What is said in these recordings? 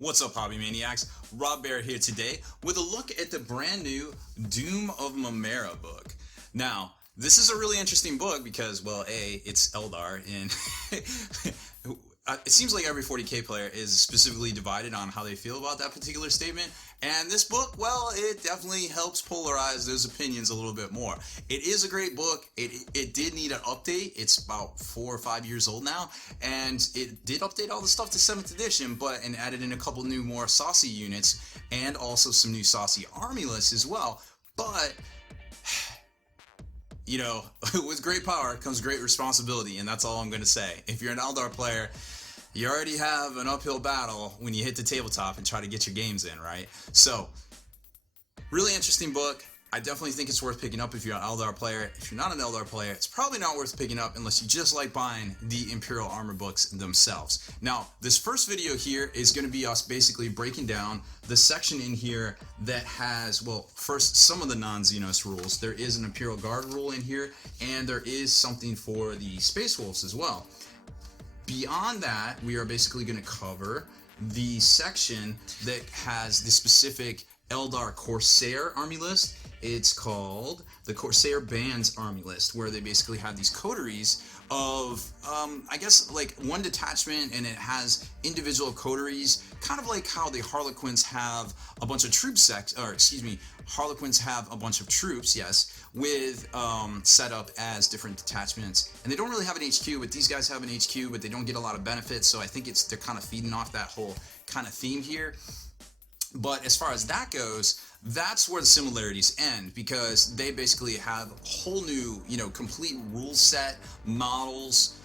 What's up, Hobby Maniacs? Rob Bear here today with a look at the brand new Doom of Mymeara book. Now, this is a really interesting book because, well, A, it's Eldar, and it seems like every 40k player is specifically divided on how they feel about that particular statement. And this book, well, it definitely helps polarize those opinions a little bit more. It is a great book. It did need an update. It's about 4 or 5 years old now, and it did update all the stuff to 7th edition, and added in a couple new more saucy units and also some new saucy army lists as well. But you know, with great power comes great responsibility, and that's all I'm going to say. If you're an Eldar player, you already have an uphill battle when you hit the tabletop and try to get your games in, right? So, really interesting book. I definitely think it's worth picking up if you're an Eldar player. If you're not an Eldar player, it's probably not worth picking up unless you just like buying the Imperial Armor books themselves. Now, this first video here is going to be us basically breaking down the section in here that has, well, first, some of the non-Xenos rules. There is an Imperial Guard rule in here, and there is something for the Space Wolves as well. Beyond that, we are basically going to cover the section that has the specific Eldar Corsair army list. It's called the Corsair Band's army list, where they basically have these coteries of, I guess, like one detachment, and it has individual coteries, kind of like how the Harlequins have a bunch of Harlequins have a bunch of troops, yes, with set up as different detachments. And they don't really have an HQ, but these guys have an HQ, but they don't get a lot of benefits, so I think they're kind of feeding off that whole kind of theme here. But as far as that goes, that's where the similarities end, because they basically have a whole new, complete rule set, models.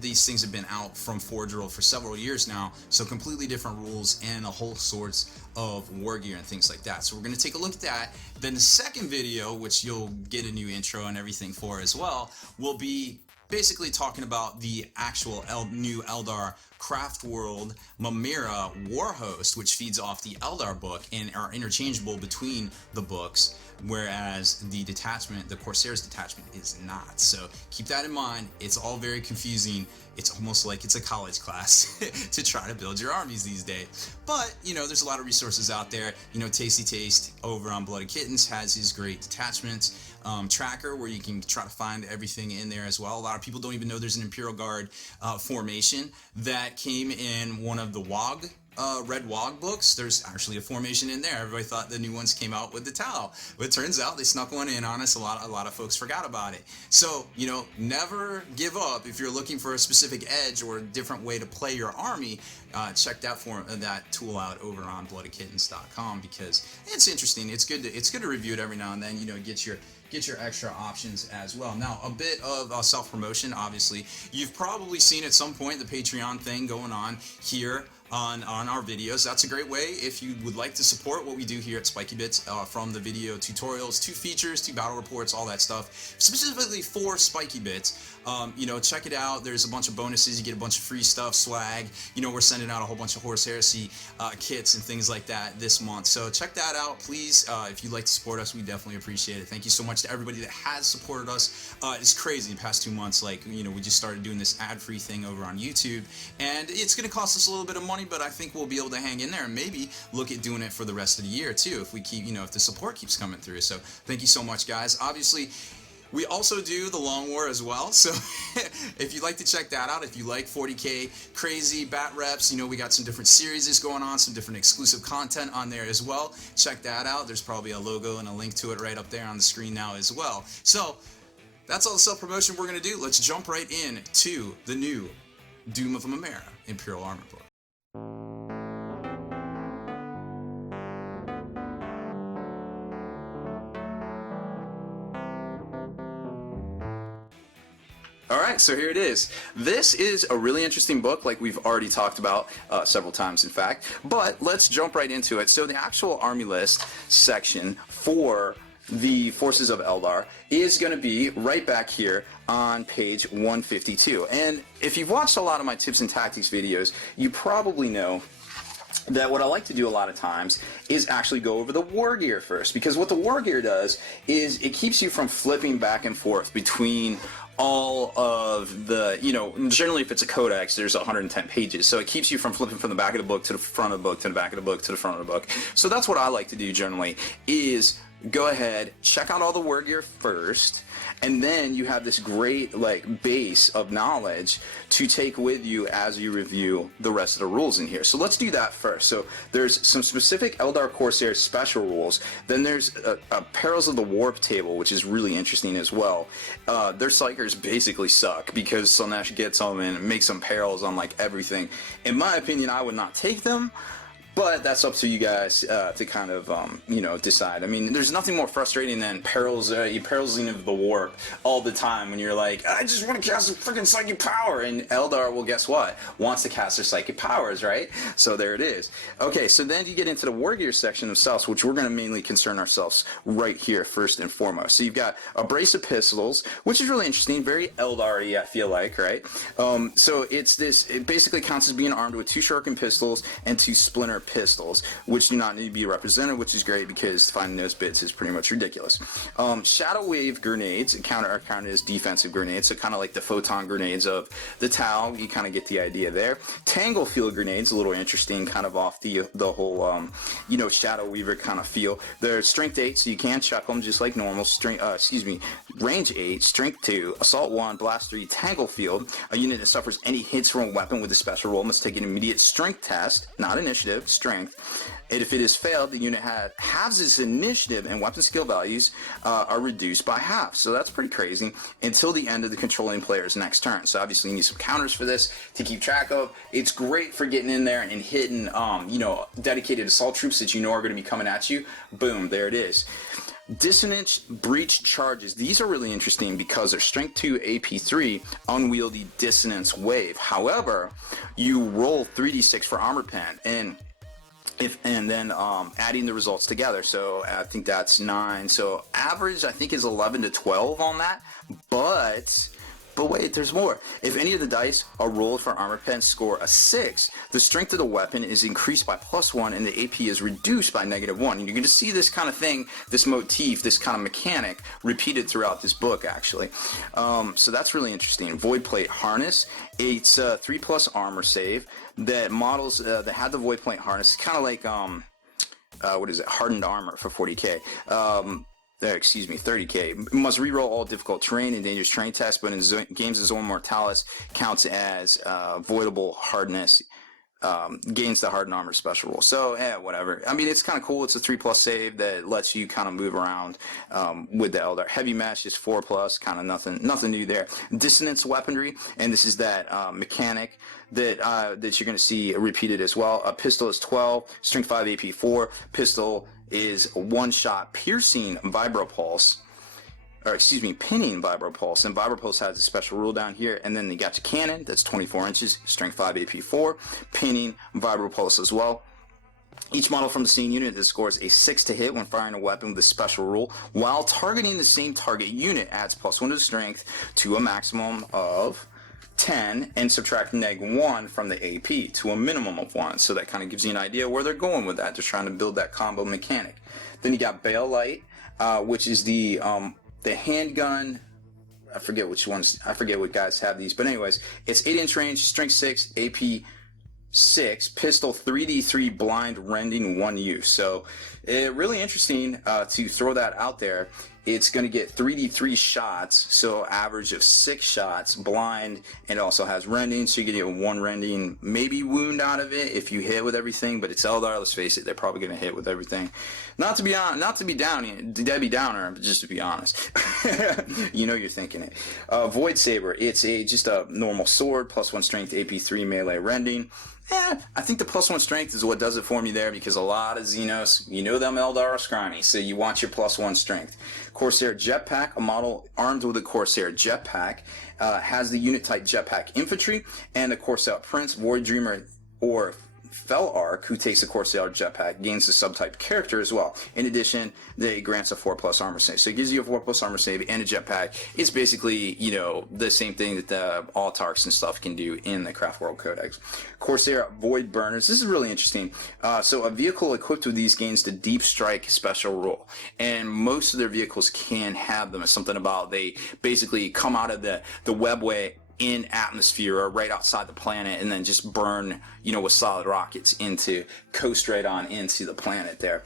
These things have been out from Forge World for several years now, so completely different rules and a whole sorts of war gear and things like that. So we're going to take a look at that. Then the second video, which you'll get a new intro and everything for as well, will be basically talking about the actual new Eldar Craft World Mymeara War Host, which feeds off the Eldar book and are interchangeable between the books, whereas the detachment, the Corsair's detachment, is not. So keep that in mind. It's all very confusing. It's almost like it's a college class to try to build your armies these days. But, there's a lot of resources out there. Tasty Taste over on Blooded Kittens has his great detachments tracker where you can try to find everything in there as well. A lot of people don't even know there's an Imperial Guard formation that came in one of the Red Wog books. There's actually a formation in there. Everybody thought the new ones came out with the Tau, but it turns out they snuck one in on us. A lot of folks forgot about it. So, never give up. If you're looking for a specific edge or a different way to play your army, check that tool out over on bloodedkittens.com, because it's interesting. It's good to review it every now and then. Get your extra options as well. Now, a bit of self-promotion, obviously. You've probably seen at some point the Patreon thing going on here on our videos. That's a great way if you would like to support what we do here at Spiky Bits, from the video tutorials to features to battle reports, all that stuff, specifically for Spiky Bits. Check it out. There's a bunch of bonuses. You get a bunch of free stuff, swag. We're sending out a whole bunch of Horus Heresy kits and things like that this month. So check that out, please. If you'd like to support us, we definitely appreciate it. Thank you so much to everybody that has supported us. It's crazy the past 2 months. We just started doing this ad-free thing over on YouTube, and it's going to cost us a little bit of money, but I think we'll be able to hang in there and maybe look at doing it for the rest of the year too, if we keep, if the support keeps coming through. So thank you so much, guys. Obviously, we also do the Long War as well, so if you'd like to check that out, if you like 40k crazy bat reps, we got some different series going on, some different exclusive content on there as well. Check that out. There's probably a logo and a link to it right up there on the screen now as well. So that's all the self-promotion we're going to do. Let's jump right in to the new Doom of Mymeara Imperial Armor book. Alright, so here it is. This is a really interesting book, like we've already talked about several times, in fact, but let's jump right into it. So the actual army list section for the Forces of Eldar is going to be right back here on page 152. And if you've watched a lot of my tips and tactics videos, you probably know that what I like to do a lot of times is actually go over the war gear first, because what the war gear does is it keeps you from flipping back and forth between all of the, generally if it's a codex, there's 110 pages, so it keeps you from flipping from the back of the book to the front of the book to the back of the book to the front of the book. So that's what I like to do generally, is go ahead, check out all the war gear first, and then you have this great base of knowledge to take with you as you review the rest of the rules in here. So let's do that first. So there's some specific Eldar Corsair special rules. Then there's a Perils of the Warp table, which is really interesting as well. Their psychers basically suck because Slaanesh gets them and makes them perils on everything. In my opinion, I would not take them. But that's up to you guys to kind of, decide. I mean, there's nothing more frustrating than perils of the warp all the time when you're like, I just want to cast a freaking psychic power. And Eldar, well, guess what? Wants to cast their psychic powers, right? So there it is. Okay, so then you get into the war gear section themselves, which we're going to mainly concern ourselves right here first and foremost. So you've got a brace of pistols, which is really interesting, very Eldar-y, I feel like, right? So it basically counts as being armed with 2 shuriken pistols and 2 splinter pistols, which do not need to be represented, which is great because finding those bits is pretty much ridiculous. Shadow wave grenades are counted as defensive grenades, so kind of like the photon grenades of the Tau. You kind of get the idea there. Tangle field grenades, a little interesting, kind of off the whole Shadow Weaver kind of feel. They're strength 8, so you can check them just like normal. Range 8, strength 2, assault 1, blast 3, tangle field. A unit that suffers any hits from a weapon with a special roll must take an immediate strength test, not initiative, strength. And if it is failed, the unit halves its initiative and weapon skill values are reduced by half. So that's pretty crazy until the end of the controlling player's next turn. So obviously you need some counters for this to keep track of. It's great for getting in there and hitting, dedicated assault troops that you know are going to be coming at you. Boom, there it is. Dissonance breach charges. These are really interesting because they're strength 2 AP3 unwieldy dissonance wave. However, you roll 3d6 for armor pen and then adding the results together. So I think that's 9. So average I think is 11 to 12 on that. But wait, there's more. If any of the dice are rolled for armor pen score a 6, the strength of the weapon is increased by +1 and the AP is reduced by -1. And you're going to see this kind of thing, this motif, this kind of mechanic repeated throughout this book, actually. So that's really interesting. Void plate harness. It's a 3+ armor save that models that had the void plate harness. Kind of like hardened armor for 40k. 30k. Must reroll all difficult terrain and dangerous terrain tests, but in games of Zone Mortalis counts as voidable hardness. Gains the hardened armor special roll. So, whatever. I mean, it's kind of cool. It's a 3+ save that lets you kind of move around with the Eldar. Heavy Mesh is 4+, kind of nothing new there. Dissonance weaponry, and this is that mechanic that you're going to see repeated as well. A pistol is 12, strength 5 AP 4. Pistol is a one-shot piercing vibropulse. Pinning vibropulse, and vibropulse has a special rule down here. And then you got your cannon, that's 24 inches, strength 5 AP 4, pinning vibropulse as well. Each model from the same unit that scores a 6 to hit when firing a weapon with a special rule while targeting the same target unit adds +1 to strength to a maximum of 10 and subtract -1 from the AP to a minimum of 1. So that kind of gives you an idea where they're going with that. They're trying to build that combo mechanic. Then you got Bale Light, which is the handgun. I forget which ones. I forget what guys have these, but anyways, it's 8-inch range, strength 6, AP 6, pistol 3d3 blind rending 1 use. So really interesting to throw that out there. It's going to get 3d3 shots, so average of 6 shots, blind, and it also has rending, so you can get 1 rending, maybe wound out of it if you hit with everything, but it's Eldar, let's face it, they're probably going to hit with everything. Not to be Debbie Downer, but just to be honest. You know you're thinking it. Void Saber, it's just a normal sword, +1 strength, AP3 melee rending. I think the +1 strength is what does it for me there, because a lot of Xenos, you know them Eldar are scrawny, so you want your +1 strength. Corsair Jetpack, a model armed with a Corsair Jetpack, has the unit type Jetpack Infantry, and the Corsair Prince, Void Dreamer, or Fel Arc, who takes the Corsair jetpack, gains the subtype character as well. In addition, they grants a 4+ armor save. So it gives you a 4+ armor save and a jetpack. It's basically, you know, the same thing that the Autarchs and stuff can do in the Craft World Codex. Corsair Void Burners. This is really interesting. So a vehicle equipped with these gains the Deep Strike special rule. And most of their vehicles can have them. It's something about they basically come out of the webway in atmosphere or right outside the planet and then just burn, you know, with solid rockets coast right on into the planet there.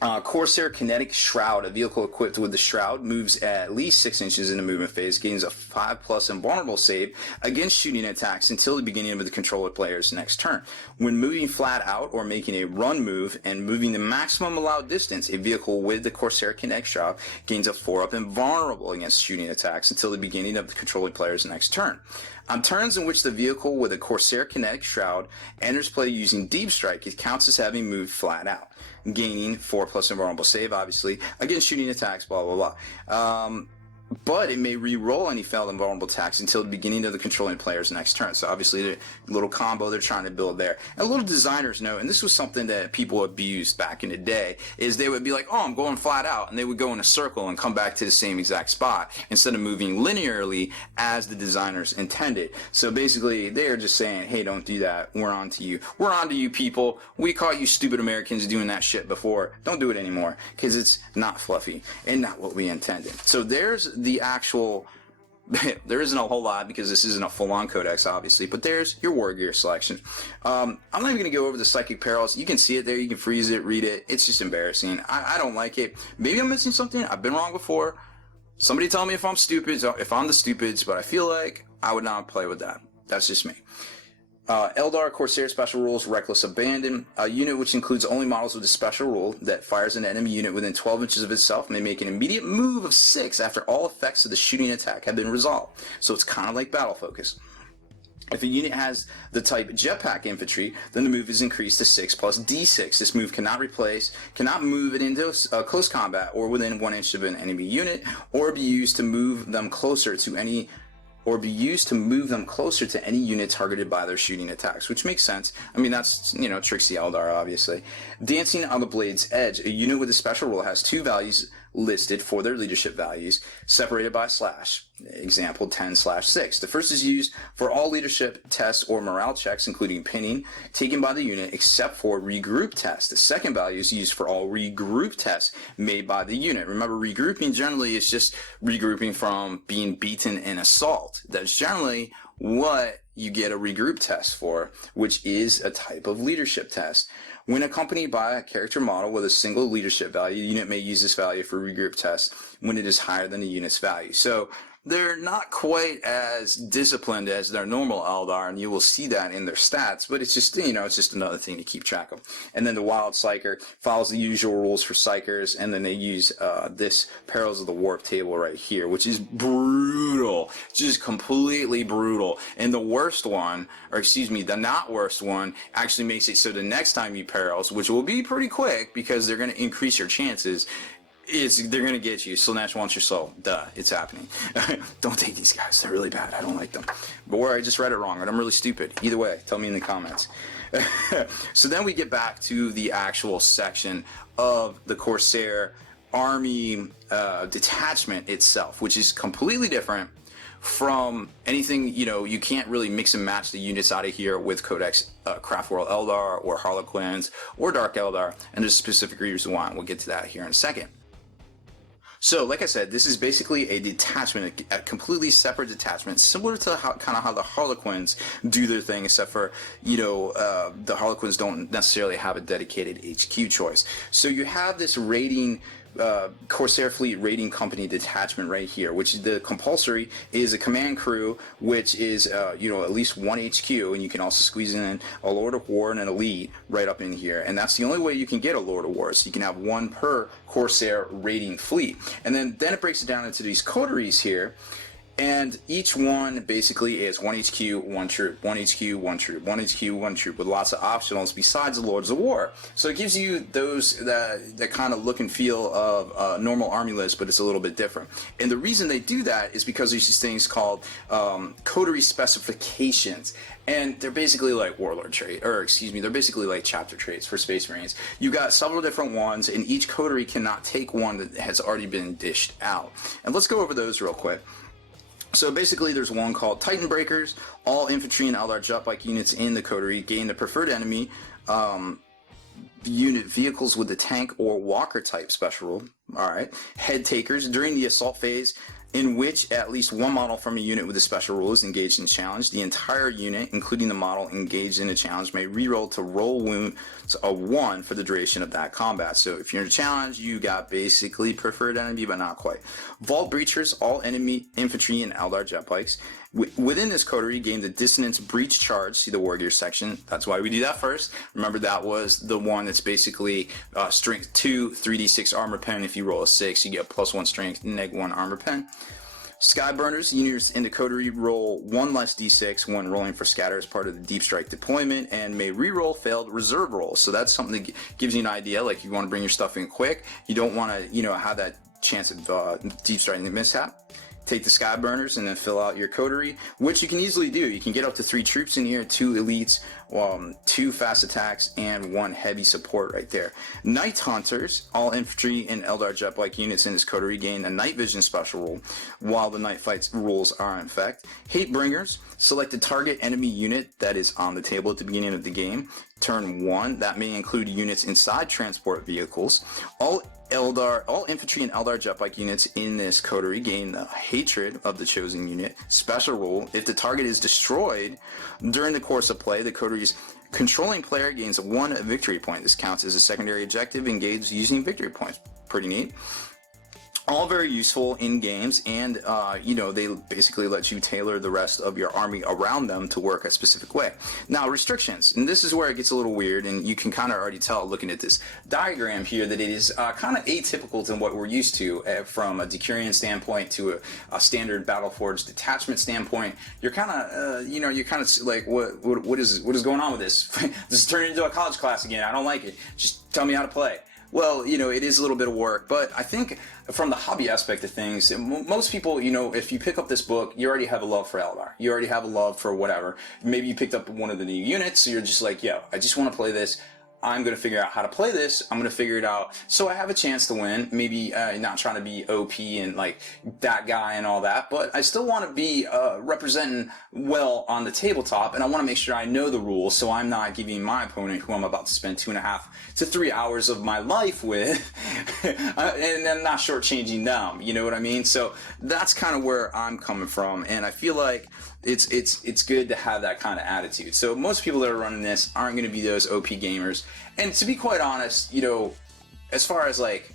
Corsair Kinetic Shroud. A vehicle equipped with the Shroud moves at least 6 inches in the movement phase, gains a 5+ invulnerable save against shooting attacks until the beginning of the controller player's next turn. When moving flat out or making a run move and moving the maximum allowed distance, a vehicle with the Corsair Kinetic Shroud gains a 4+ invulnerable against shooting attacks until the beginning of the controller player's next turn. On turns in which the vehicle with a Corsair Kinetic Shroud enters play using Deep Strike, it counts as having moved flat out, gaining 4+ invulnerable save, obviously, against shooting attacks, blah, blah, blah. But it may re-roll any failed invulnerable attacks until the beginning of the controlling player's next turn. So obviously the little combo they're trying to build there. And a little designer's note, and this was something that people abused back in the day, is they would be like, oh, I'm going flat out, and they would go in a circle and come back to the same exact spot instead of moving linearly as the designers intended. So basically they are just saying, hey, don't do that. We're on to you. We're on to you, people. We caught you stupid Americans doing that shit before. Don't do it anymore, because it's not fluffy and not what we intended. So there's the actual, there isn't a whole lot because this isn't a full-on codex, obviously, but there's your war gear selection. I'm not even going to go over the psychic perils. You can see it there. You can freeze it, read it. It's just embarrassing. I don't like it. Maybe I'm missing something. I've been wrong before. Somebody tell me if I'm stupid, if I'm the stupids, but I feel like I would not play with that. That's just me. Eldar Corsair Special Rules, Reckless Abandon. A unit which includes only models with a special rule that fires an enemy unit within 12 inches of itself may make an immediate move of 6 after all effects of the shooting attack have been resolved. So it's kind of like Battle Focus. If a unit has the type Jetpack Infantry, then the move is increased to 6 plus D6. This move cannot move it into close combat or within 1 inch of an enemy unit, or be used to move them closer to any unit targeted by their shooting attacks, which makes sense. I mean, that's, you know, Trixie Eldar, obviously. Dancing on the Blade's Edge. A unit with a special rule has 2 values listed for their leadership values, separated by a slash. Example 10/6. The first is used for all leadership tests or morale checks, including pinning, taken by the unit, except for regroup tests. The second value is used for all regroup tests made by the unit. Remember, regrouping generally is just regrouping from being beaten in assault. That's generally what you get a regroup test for, which is a type of leadership test. When accompanied by a character model with a single leadership value, the unit may use this value for regroup tests when it is higher than the unit's value. So they're not quite as disciplined as their normal Eldar, and you will see that in their stats, but it's just, you know, it's just another thing to keep track of. And then the Wild Psyker follows the usual rules for Psykers, and then they use this Perils of the Warp table right here, which is brutal, just completely brutal. And the worst one, or excuse me, the not worst one, actually makes it so the next time you Perils, which will be pretty quick because they're going to increase your chances, they're going to get you. Slaanesh wants your soul. Duh, it's happening. Don't take these guys. They're really bad. I don't like them. But where I just read it wrong, and I'm really stupid. Either way, tell me in the comments. So then we get back to the actual section of the Corsair Army detachment itself, which is completely different from anything. You know, you can't really mix and match the units out of here with Codex Craft World Eldar or Harlequins or Dark Eldar, and there's a specific reason why, and we'll get to that here in a second. So, like I said, this is basically a detachment, a completely separate detachment, similar to how the Harlequins do their thing, except for, you know, the Harlequins don't necessarily have a dedicated HQ choice. So you have this raiding Corsair Fleet Raiding Company detachment right here, which the compulsory is a command crew, which is you know, at least 1 HQ, and you can also squeeze in a Lord of War and an Elite right up in here, and that's the only way you can get a Lord of War. So you can have 1 per Corsair Raiding Fleet, and then it breaks it down into these coteries here. And each one basically is 1 HQ, 1 troop, 1 HQ, 1 troop, 1 HQ, 1 troop, with lots of optionals besides the Lords of War. So it gives you that kind of look and feel of a normal army list, but it's a little bit different. And the reason they do that is because there's these things called coterie specifications. And they're basically like warlord trait, or excuse me, they're basically like chapter traits for Space Marines. You got several different ones, and each coterie cannot take one that has already been dished out. And let's go over those real quick. So basically there's one called Titan Breakers. All infantry and Eldar Jetbike units in the coterie gain the preferred enemy unit vehicles with the tank or walker type special rule. Alright. Head Takers. During the assault phase, in which at least one model from a unit with a special rule is engaged in challenge, the entire unit, including the model engaged in a challenge, may reroll to roll wounds of 1 for the duration of that combat. So if you're in a challenge, you got basically preferred enemy, but not quite. Vault Breachers, all enemy infantry and Eldar Jetbikes. Within this coterie, gain the Dissonance Breach Charge. See the War Gear section. That's why we do that first. Remember, that was the one that's basically strength 2, 3d6 armor pen. If you roll a 6, you get +1 strength, -1 armor pen. Skyburners, units in the coterie roll 1 less d6 when rolling for scatter as part of the deep strike deployment, and may reroll failed reserve rolls. So that's something that gives you an idea. Like, you want to bring your stuff in quick. You don't want to, have that chance of deep striking mishap. Take the Skyburners and then fill out your coterie, which you can easily do. You can get up to 3 troops in here, 2 elites, 2 fast attacks, and 1 heavy support right there. Night Hunters, all infantry and Eldar Jetbike units in this coterie gain a night vision special rule while the night fights rules are in effect. Hate Bringers, select the target enemy unit that is on the table at the beginning of the game. Turn 1, that may include units inside transport vehicles. All infantry and Eldar Jetbike units in this coterie gain the hatred of the chosen unit special rule. If the target is destroyed during the course of play, the coterie's controlling player gains 1 victory point. This counts as a secondary objective engaged using victory points. Pretty neat. All very useful in games, and they basically let you tailor the rest of your army around them to work a specific way. Now, restrictions, and this is where it gets a little weird, and you can kind of already tell looking at this diagram here that it is kind of atypical to what we're used to from a Decurion standpoint to a standard Battleforge detachment standpoint. You're kind of, like, what is going on with this? This is turning into a college class again. I don't like it. Just tell me how to play. Well, it is a little bit of work, but I think from the hobby aspect of things, most people, if you pick up this book, you already have a love for Eldar. You already have a love for whatever. Maybe you picked up one of the new units, so you're just like, yo, I just want to play this. I'm going to figure out how to play this. I'm going to figure it out so I have a chance to win. Maybe not trying to be OP and like that guy and all that, but I still want to be representing well on the tabletop, and I want to make sure I know the rules so I'm not giving my opponent, who I'm about to spend 2.5 to 3 hours of my life with, and I'm not shortchanging them. You know what I mean? So that's kind of where I'm coming from, and I feel like it's good to have that kind of attitude. So most people that are running this aren't going to be those OP gamers. And to be quite honest, as far as like,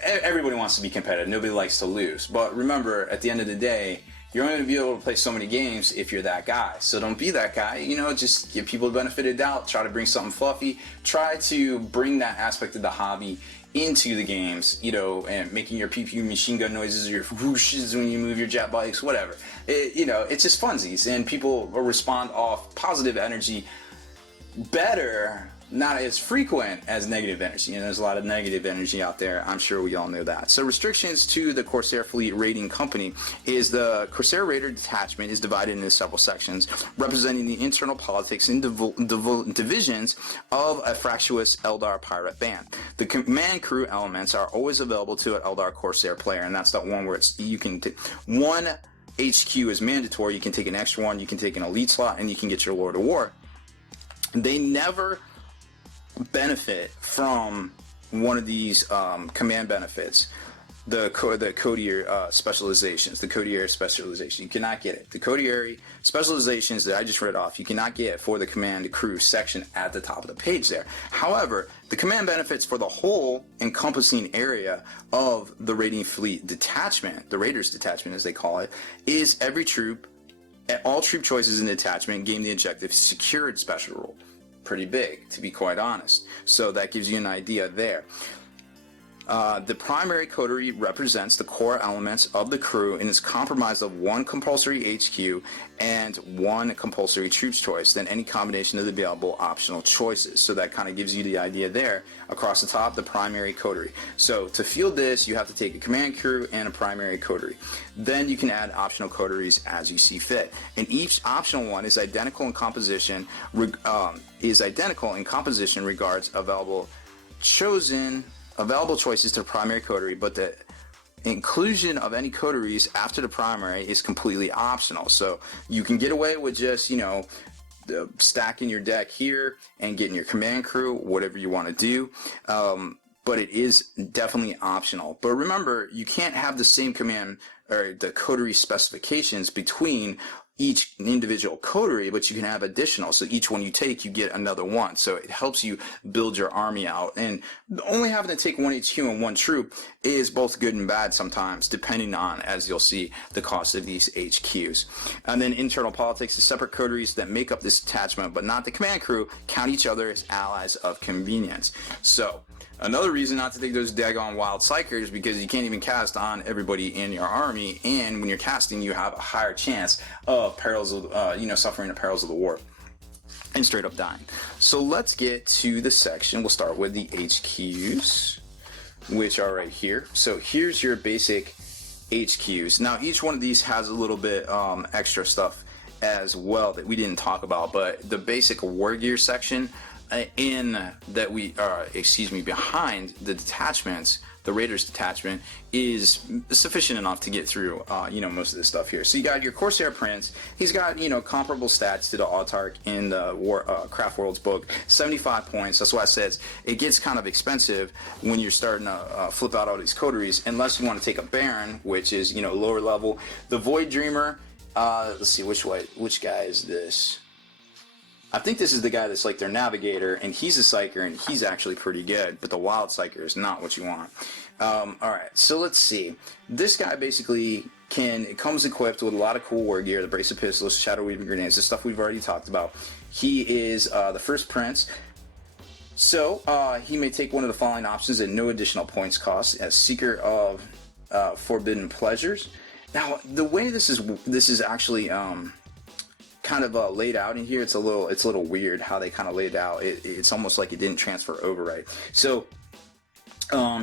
everybody wants to be competitive. Nobody likes to lose. But remember, at the end of the day, you're only going to be able to play so many games if you're that guy. So don't be that guy. Just give people the benefit of the doubt. Try to bring something fluffy. Try to bring that aspect of the hobby into the games, and making your pew machine gun noises, your whooshes when you move your jet bikes, whatever. It's just funsies, and people will respond off positive energy better, not as frequent as negative energy. There's a lot of negative energy out there. I'm sure we all know that. So restrictions to the Corsair Fleet Raiding Company is the Corsair Raider Detachment is divided into several sections, representing the internal politics and divisions of a fractious Eldar pirate band. The command crew elements are always available to an Eldar Corsair player, and that's the one where you can one HQ is mandatory. You can take an extra one, you can take an elite slot, and you can get your Lord of War. They never benefit from one of these command benefits, the Coterie specializations, the Coterie specialization. You cannot get it. The Coterie specializations that I just read off, you cannot get for the command crew section at the top of the page there. However, the command benefits for the whole encompassing area of the Raiding Fleet Detachment, the Raiders Detachment as they call it, is every troop, all troop choices in the detachment gain the objective secured special rule. Pretty big, to be quite honest. So that gives you an idea there. The primary coterie represents the core elements of the crew and is comprised of one compulsory HQ and one compulsory troops choice, then any combination of the available optional choices. So that kind of gives you the idea there. Across the top, the primary coterie. So to field this, you have to take a command crew and a primary coterie. Then you can add optional coteries as you see fit. And each optional one is identical in composition. Regards available choices to the primary coterie, but the inclusion of any coteries after the primary is completely optional. So you can get away with just, stacking your deck here and getting your command crew, whatever you want to do. But it is definitely optional. But remember, you can't have the same command or the coterie specifications between each individual coterie, but you can have additional. So each one you take, you get another one. So it helps you build your army out. And only having to take one HQ and one troop is both good and bad sometimes, depending on, as you'll see, the cost of these HQs. And then internal politics, the separate coteries that make up this detachment, but not the command crew, count each other as allies of convenience. So another reason not to take those daggone wild psychers, because you can't even cast on everybody in your army, and when you're casting, you have a higher chance of perils of, suffering the perils of the war and straight up dying. So let's get to the section. We'll start with the HQs, which are right here. So here's your basic HQs. Now each one of these has a little bit extra stuff as well that we didn't talk about, but the basic war gear section behind the detachments, the Raiders detachment, is sufficient enough to get through most of this stuff here. So you got your Corsair Prince. He's got comparable stats to the Autarch in the Craft World's book, 75 points. That's why it says it gets kind of expensive when you're starting to flip out all these coteries, unless you want to take a Baron, which is lower level. The Void Dreamer, let's see, which guy is this? I think this is the guy that's like their navigator, and he's a psyker, and he's actually pretty good, but the wild psyker is not what you want. Alright, so let's see. This guy basically comes equipped with a lot of cool war gear, the Brace of Pistols, Shadow Weaving Grenades, the stuff we've already talked about. He is the first prince. So, he may take one of the following options at no additional points cost, as Seeker of Forbidden Pleasures. Now, the way this is actually kind of laid out in here, it's a little weird how they kind of laid it out. It's almost like it didn't transfer over right. So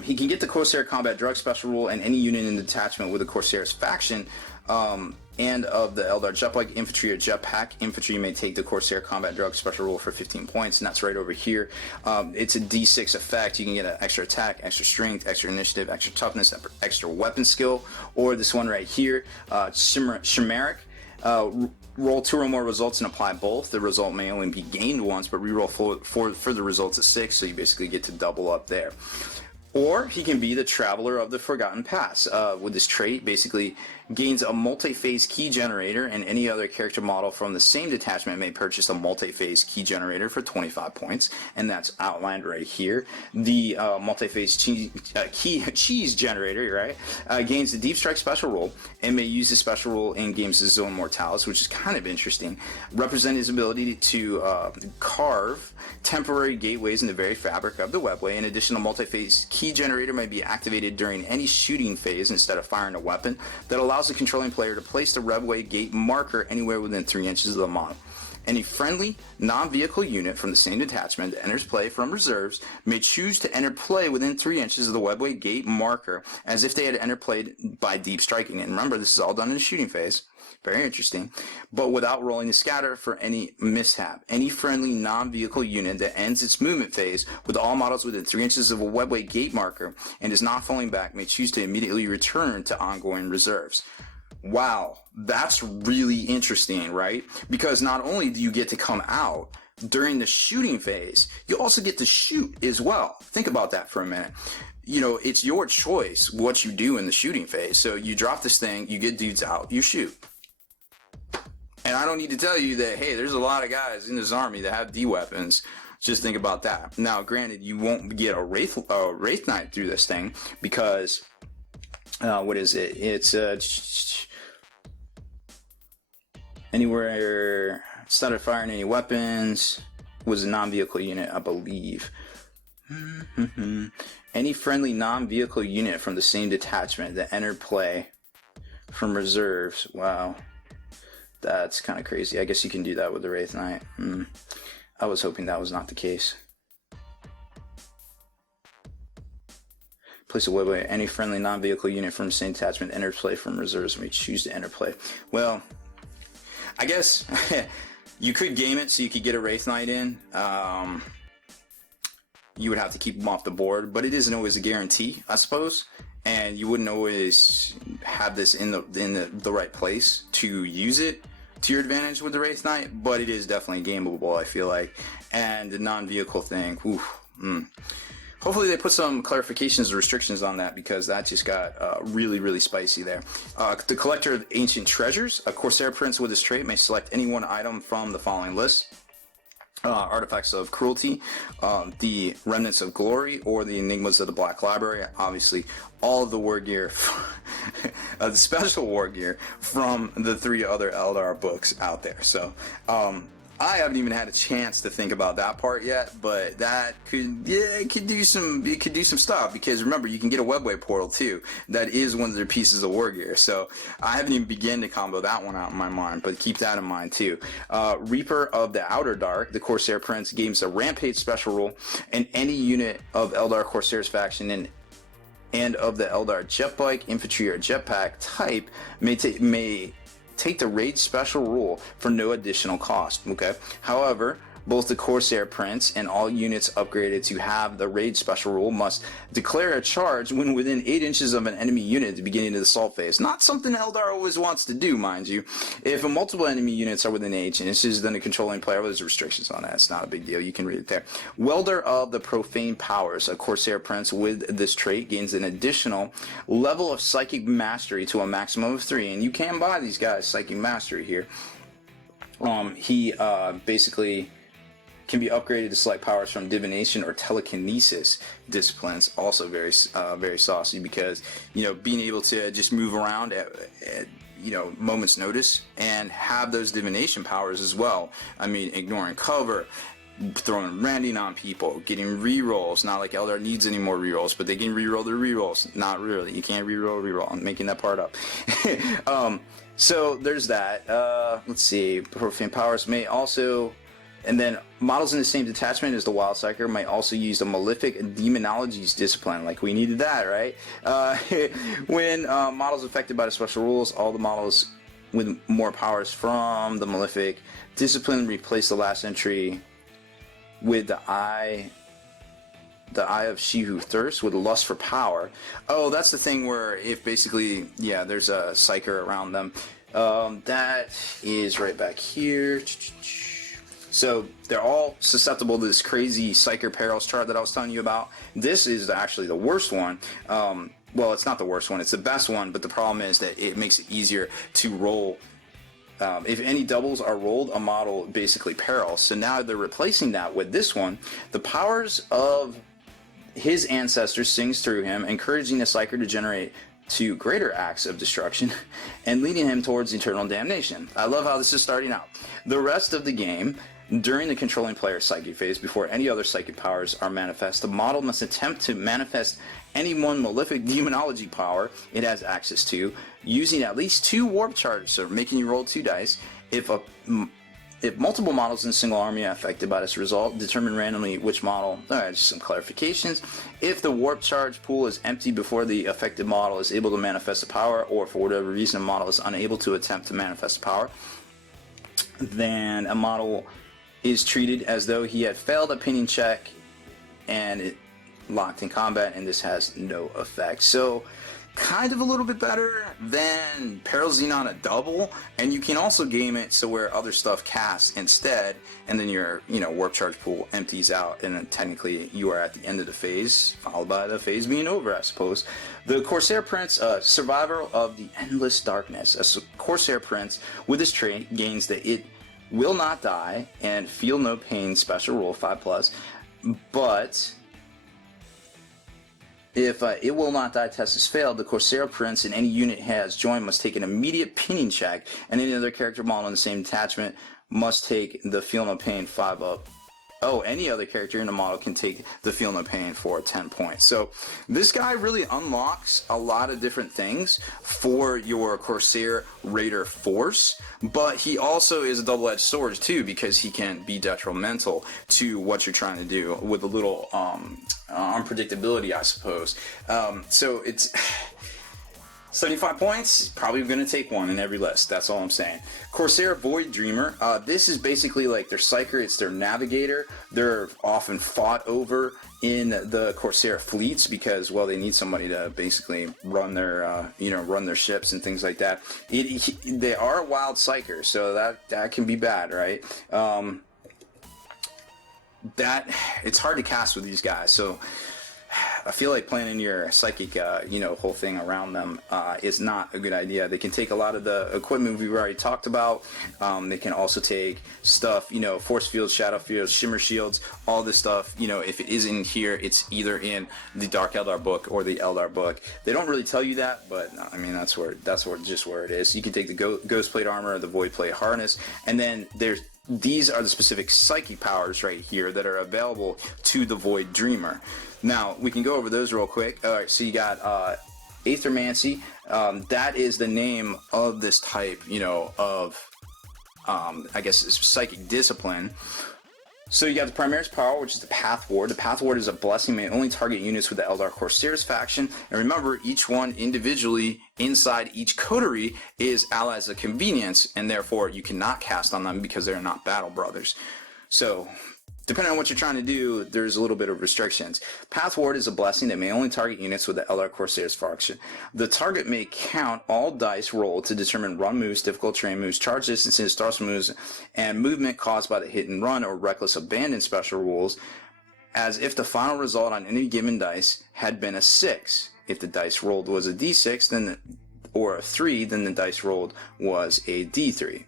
he can get the Corsair Combat Drug Special Rule, and any unit in the detachment with the Corsair's faction and of the Eldar Jetbike Infantry or Jetpack Infantry may take the Corsair Combat Drug Special Rule for 15 points, and that's right over here. It's a D6 effect. You can get an extra attack, extra strength, extra initiative, extra toughness, extra weapon skill, or this one right here, Chimeric. Roll 2 or more results and apply both. The result may only be gained once, but reroll for the results of 6, so you basically get to double up there. Or he can be the Traveler of the Forgotten Pass. With this trait, basically gains a multi-phase key generator, and any other character model from the same detachment may purchase a multi-phase key generator for 25 points, and that's outlined right here. The multi-phase cheese generator, right, gains the Deep Strike special rule and may use the special rule in games of Zone Mortalis, which is kind of interesting. Represent his ability to carve temporary gateways in the very fabric of the webway. In addition, a multi-phase key generator may be activated during any shooting phase instead of firing a weapon that allows the controlling player to place the webway gate marker anywhere within 3 inches of the model. Any friendly, non-vehicle unit from the same detachment that enters play from reserves may choose to enter play within 3 inches of the webway gate marker as if they had entered play by deep striking. And remember, this is all done in the shooting phase. Very interesting. But without rolling the scatter for any mishap. Any friendly non-vehicle unit that ends its movement phase with all models within 3 inches of a webway gate marker and is not falling back may choose to immediately return to ongoing reserves. Wow, that's really interesting, right? Because not only do you get to come out during the shooting phase, you also get to shoot as well. Think about that for a minute. It's your choice what you do in the shooting phase. So you drop this thing, you get dudes out, you shoot. And I don't need to tell you that, hey, there's a lot of guys in this army that have D weapons. Just think about that. Now, granted, you won't get a Wraith Knight through this thing because, what is it? It's anywhere started firing any weapons was a non-vehicle unit, I believe. any friendly non-vehicle unit from the same detachment that entered play from reserves. Wow, that's kind of crazy. I guess you can do that with the Wraith Knight. I was hoping that was not the case. Place a waypoint. Any friendly non-vehicle unit from the same detachment enters play from reserves may choose to enter play. Well, I guess you could game it so you could get a Wraith Knight in. You would have to keep them off the board, but it isn't always a guarantee, I suppose. And you wouldn't always have this in the right place to use it to your advantage with the Wraith Knight, but it is definitely gameable, I feel like. And the non-vehicle thing, hopefully they put some clarifications or restrictions on that, because that just got really, really spicy there. The Collector of Ancient Treasures, a Corsair Prince with this trait may select any one item from the following list. Artifacts of Cruelty, the Remnants of Glory, or the Enigmas of the Black Library. Obviously, all of the war gear, the special war gear from the 3 other Eldar books out there. So, I haven't even had a chance to think about that part yet, but that it could do some stuff, because remember, you can get a webway portal too. That is one of their pieces of war gear. So I haven't even begun to combo that one out in my mind, but keep that in mind too. Reaper of the Outer Dark, the Corsair Prince, gains a Rampage special rule, and any unit of Eldar Corsair's faction and of the Eldar Jetbike, Infantry, or Jetpack type may take the raid special rule for no additional cost. Okay. However, both the Corsair Prince and all units upgraded to have the raid special rule must declare a charge when within 8 inches of an enemy unit at the beginning of the assault phase. Not something Eldar always wants to do, mind you. If multiple enemy units are within 8 inches, then the controlling player, there's restrictions on that. It's not a big deal. You can read it there. Welder of the Profane Powers, a Corsair Prince with this trait gains an additional level of Psychic Mastery to a maximum of 3. And you can buy these guys Psychic Mastery here. He basically can be upgraded to select powers from divination or telekinesis disciplines. Also very saucy, because being able to just move around at moment's notice and have those divination powers as well. I mean, ignoring cover, throwing randing on people, getting rerolls. Not like Eldar needs any more rerolls, but they can reroll their rerolls. Not really. You can't reroll. I'm making that part up. So there's that. Let's see. Profane powers may also. And then models in the same detachment as the Wild Psyker might also use the Malefic Demonologies discipline. Like, we needed that, right? When models affected by the special rules, all the models with more powers from the Malefic discipline replace the last entry with the Eye of She Who Thirsts with Lust for Power. Oh, that's the thing where if basically, there's a Psyker around them. That is right back here. So they're all susceptible to this crazy Psyker Perils chart that I was telling you about. This is actually the worst one. Well, it's not the worst one. It's the best one, but the problem is that it makes it easier to roll. If any doubles are rolled, a model basically perils. So now they're replacing that with this one. The powers of his ancestors sings through him, encouraging the Psyker to generate 2 greater acts of destruction and leading him towards eternal damnation. I love how this is starting out. The rest of the game, during the controlling player's psychic phase, before any other psychic powers are manifest, the model must attempt to manifest any one malefic demonology power it has access to, using at least 2 warp charges, so making you roll 2 dice. If multiple models in a single army are affected by this result, determine randomly which model. Alright, just some clarifications. If the warp charge pool is empty before the affected model is able to manifest a power, or for whatever reason a model is unable to attempt to manifest a power, then a model is treated as though he had failed a pinning check and it locked in combat, and this has no effect. So kind of a little bit better than Peril Xenon a double, and you can also game it so where other stuff casts instead, and then your warp charge pool empties out, and then technically you are at the end of the phase, followed by the phase being over, I suppose. The Corsair Prince, Survivor of the Endless Darkness. A Corsair Prince with this trait gains the It Will Not Die and Feel No Pain special rule 5+, but if It Will Not Die test is failed, the Corsair Prince and any unit has joined must take an immediate pinning check, and any other character model in the same detachment must take the Feel No Pain 5+ oh, any other character in the model can take the Feel No Pain for 10 points. So this guy really unlocks a lot of different things for your Corsair Raider force, but he also is a double-edged sword too, because he can be detrimental to what you're trying to do with a little unpredictability, I suppose. So it's 75 points, probably going to take one in every list. That's all I'm saying. Corsair Void Dreamer. This is basically like their Psyker. It's their navigator. They're often fought over in the Corsair fleets because, well, they need somebody to basically run their, run their ships and things like that. They are a wild Psyker, so that can be bad, right? It's hard to cast with these guys, so I feel like planning your psychic, whole thing around them is not a good idea. They can take a lot of the equipment we've already talked about. They can also take stuff, force fields, shadow fields, shimmer shields, all this stuff. If it isn't here, it's either in the Dark Eldar book or the Eldar book. They don't really tell you that, but I mean that's just where it is. You can take the Ghost Plate Armor, the Void Plate Harness, and then these are the specific psychic powers right here that are available to the Void Dreamer. Now, we can go over those real quick. All right, so you got Aethermancy. That is the name of this type, of, I guess, psychic discipline. So you got the Primaris power, which is the Path Ward. The Path Ward is a blessing, may only target units with the Eldar Corsairs faction. And remember, each one individually inside each coterie is allies of convenience, and therefore you cannot cast on them because they're not battle brothers. So depending on what you're trying to do, there's a little bit of restrictions. Path Ward is a blessing that may only target units with the Eldar Corsairs faction. The target may count all dice rolled to determine run moves, difficult terrain moves, charge distances, start moves, and movement caused by the hit and run or reckless abandon special rules, as if the final result on any given dice had been a 6. If the dice rolled was a d6 or a 3, then the dice rolled was a d3.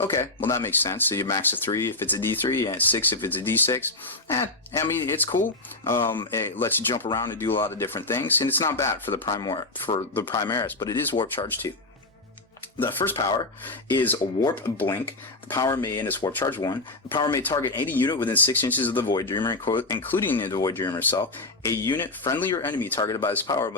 Okay, well that makes sense. So you max a 3 if it's a D3 and 6 if it's a D6. I mean, it's cool. It lets you jump around and do a lot of different things, and it's not bad for the Primaris, but it is Warp Charge 2. The first power is Warp Blink. The power may, and it's Warp Charge 1. The power may target any unit within 6 inches of the Void Dreamer, including the Void Dreamer itself. A unit, friendly or enemy, targeted by this power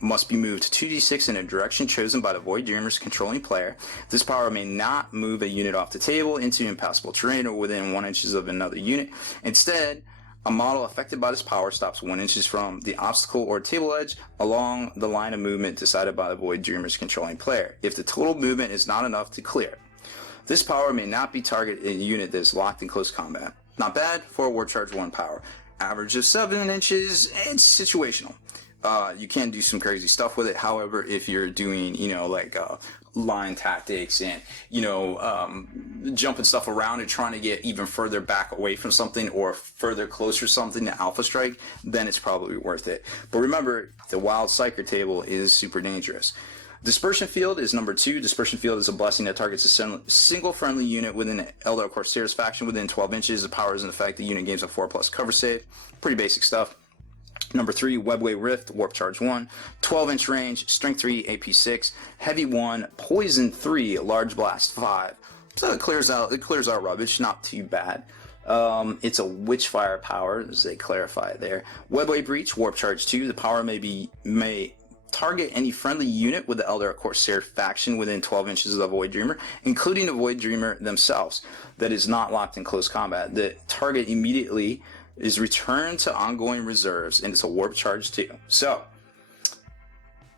must be moved 2d6 in a direction chosen by the Void Dreamer's controlling player. This power may not move a unit off the table into impassable terrain or within 1 inch of another unit. Instead, a model affected by this power stops 1 inch from the obstacle or table edge along the line of movement decided by the Void Dreamer's controlling player, if the total movement is not enough to clear. This power may not be targeted in a unit that is locked in close combat. Not bad for a Warp Charge 1 power. Average of 7 inches, it's situational. You can do some crazy stuff with it. However, if you're doing, line tactics and, jumping stuff around and trying to get even further back away from something or further closer to something to Alpha Strike, then it's probably worth it. But remember, the Wild Psyker table is super dangerous. Dispersion Field is number 2. Dispersion Field is a blessing that targets a single friendly unit within the Eldar Corsairs faction within 12 inches. The power is in effect. The unit gains a 4+ cover save. Pretty basic stuff. Number 3, Webway Rift, Warp Charge 1, 12-inch range, Strength 3, AP 6, Heavy 1, Poison 3, Large Blast 5. So it clears out rubbish, not too bad. It's a Witchfire power, as they clarify there. Webway Breach, Warp Charge 2, the power may target any friendly unit with the Eldar Corsair faction within 12 inches of the Void Dreamer, including the Void Dreamer themselves, that is not locked in close combat. The target immediately is returned to ongoing reserves, and it's a Warp Charge 2. So,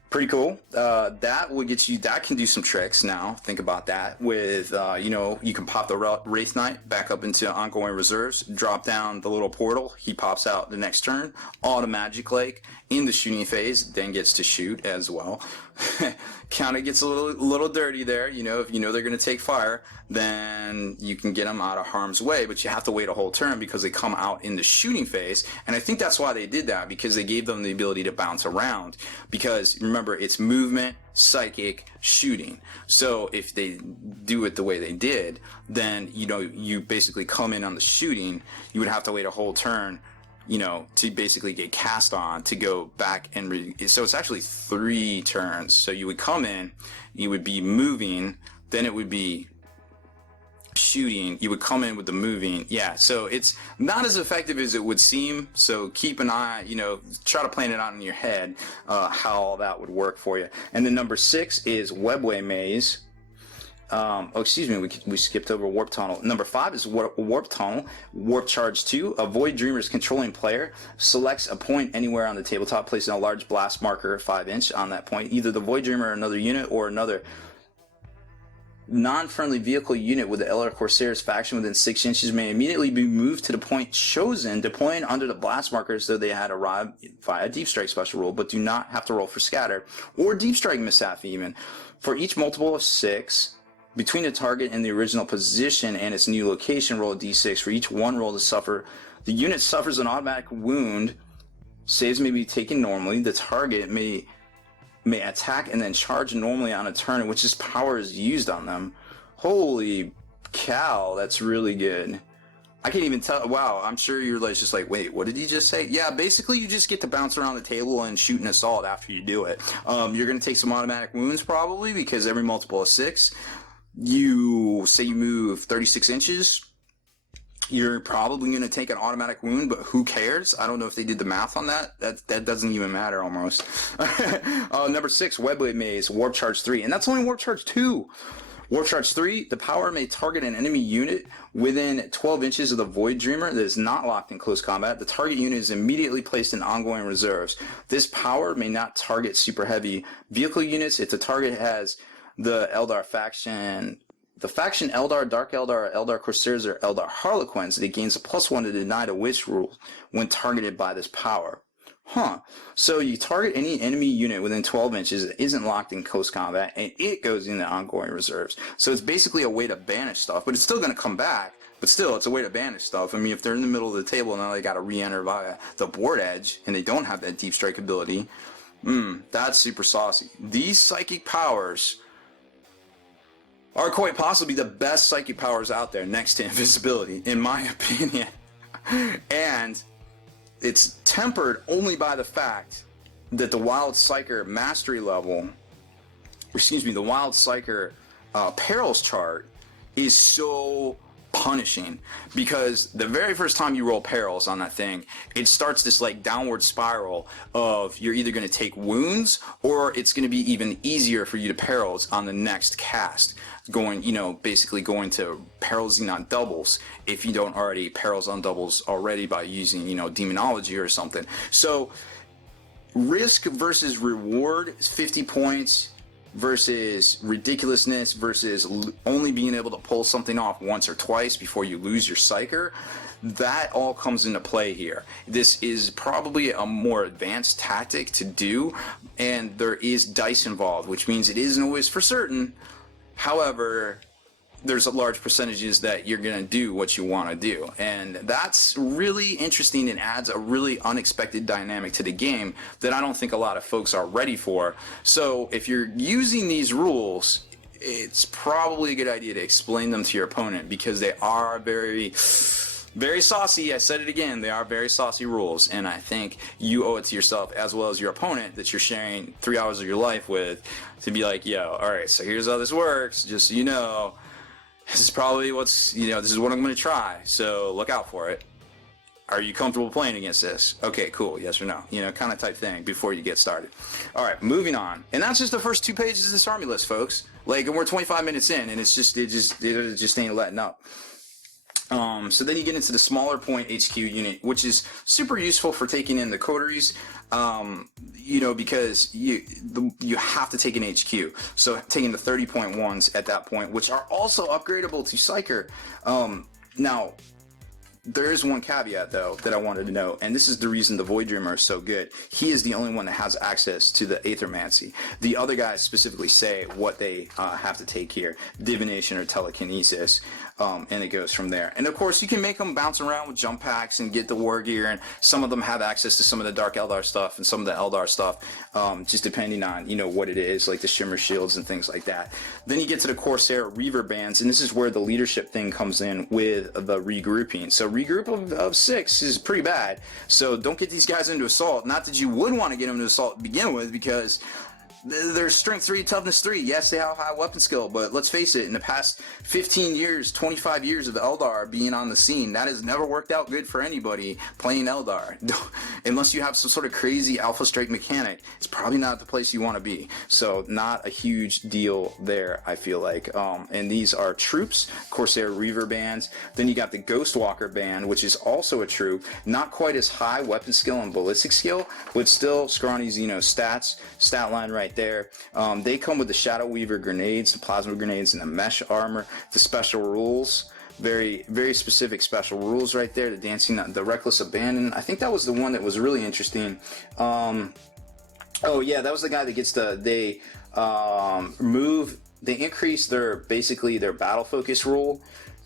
pretty cool. That will get you, that can do some tricks now. Think about that. With, you can pop the Wraith Knight back up into ongoing reserves, drop down the little portal, he pops out the next turn, auto Magic Lake in the shooting phase, then gets to shoot as well. Kind of gets a little dirty there. If you know they're going to take fire, then you can get them out of harm's way, but you have to wait a whole turn because they come out in the shooting phase. And I think that's why they did that, because they gave them the ability to bounce around. Because remember, it's movement, psychic, shooting. So if they do it the way they did, then you basically come in on the shooting. You would have to wait a whole turn, to basically get cast on to go back and so it's actually 3 turns. So you would come in, you would be moving, then it would be shooting, you would come in with the moving. Yeah, so it's not as effective as it would seem. So keep an eye, try to plan it out in your head how all that would work for you. And then number 6 is Webway Maze. We skipped over Warp Tunnel. Number 5 is Warp Tunnel. Warp Charge 2. A Void Dreamer's controlling player selects a point anywhere on the tabletop, placing a large blast marker 5-inch on that point. Either the Void Dreamer or another unit or another non-friendly vehicle unit with the Eldar Corsair's faction within 6 inches may immediately be moved to the point chosen, deploying under the blast marker as though they had arrived via Deep Strike special rule, but do not have to roll for scatter or Deep Strike mishap even. For each multiple of 6, between the target and the original position and its new location, roll a d6. For each 1 roll to suffer, the unit suffers an automatic wound. Saves may be taken normally. The target may attack and then charge normally on a turn in which this power is used on them. Holy cow, that's really good. I can't even tell. Wow, I'm sure you're just like, wait, what did he just say? Yeah, basically you just get to bounce around the table and shoot an assault after you do it. You're going to take some automatic wounds probably, because every multiple of 6, you say you move 36 inches, you're probably going to take an automatic wound, but who cares? I don't know if they did the math on that. That doesn't even matter almost. Number 6, Webway Maze, Warp Charge 3. And that's only Warp Charge 2. Warp Charge 3, the power may target an enemy unit within 12 inches of the Void Dreamer that is not locked in close combat. The target unit is immediately placed in ongoing reserves. This power may not target super heavy vehicle units if the target has the Eldar faction, Eldar, Dark Eldar, Eldar Corsairs, or Eldar Harlequins. It gains a +1 to deny the Witch rule when targeted by this power. So you target any enemy unit within 12 inches that isn't locked in close combat, and it goes into ongoing reserves. So it's basically a way to banish stuff, but it's still going to come back. But still, it's a way to banish stuff. I mean, if they're in the middle of the table and now they got to re-enter via the board edge, and they don't have that deep strike ability, that's super saucy. These psychic powers are quite possibly the best psychic powers out there next to invisibility, in my opinion. And it's tempered only by the fact that the Wild Psyker mastery level, the Wild Psyker perils chart is so punishing, because the very first time you roll perils on that thing, it starts this downward spiral of you're either going to take wounds or it's going to be even easier for you to perils on the next cast, basically going to perilsing on doubles if you don't already perils on doubles already by using demonology or something. So risk versus reward is 50 points versus ridiculousness versus only being able to pull something off once or twice before you lose your psyker. That all comes into play here. This is probably a more advanced tactic to do, and there is dice involved, which means it isn't always for certain. However, there's a large percentages that you're going to do what you want to do, and that's really interesting and adds a really unexpected dynamic to the game that I don't think a lot of folks are ready for. So if you're using these rules, it's probably a good idea to explain them to your opponent, because they are very saucy. I said it again, they are very saucy rules, and I think you owe it to yourself as well as your opponent that you're sharing 3 hours of your life with to be like, yo, alright, so here's how this works, just so you know, this is probably this is what I'm going to try, so look out for it. Are you comfortable playing against this? Okay, cool, yes or no, kind of type thing before you get started. Alright, moving on. And that's just the first 2 pages of this army list, folks. And we're 25 minutes in, and it just ain't letting up. So then you get into the smaller point HQ unit, which is super useful for taking in the coteries, because you have to take an HQ. So taking the 30.1s at that point, which are also upgradable to Psyker. Now, there is one caveat, though, that I wanted to know, and this is the reason the Void Dreamer is so good. He is the only one that has access to the Aethermancy. The other guys specifically say what they have to take here, divination or telekinesis, and it goes from there. And of course, you can make them bounce around with jump packs and get the war gear, and some of them have access to some of the Dark Eldar stuff and some of the Eldar stuff, just depending on, what it is, like the Shimmer Shields and things like that. Then you get to the Corsair Reaver Bands, and this is where the leadership thing comes in with the regrouping. So regroup of 6 is pretty bad, so don't get these guys into assault. Not that you would want to get them into assault to begin with, because they're strength 3, toughness 3. Yes, they have high weapon skill, but let's face it, in the past 15 years, 25 years of Eldar being on the scene, that has never worked out good for anybody playing Eldar. Unless you have some sort of crazy alpha strike mechanic, it's probably not the place you want to be. So not a huge deal there, I feel like. And these are troops, Corsair Reaver bands. Then you got the Ghostwalker band, which is also a troop. Not quite as high weapon skill and ballistic skill, but still Scrawny's, stat line right there. They come with the Shadow Weaver grenades, the plasma grenades, and the mesh armor. The special rules, very, very specific special rules right there. The Reckless Abandon. I think that was the one that was really interesting. Oh yeah, that was the guy that gets they increase their battle focus rule